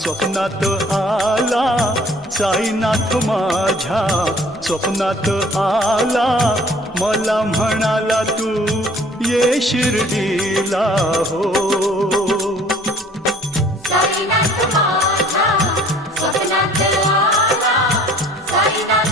स्वप्नात आला साईनाथ माझ्या स्वप्नात आला मला म्हणाला तू ये शिर्डीला हो साईनाथ माझ्या स्वप्नात आला साईनाथ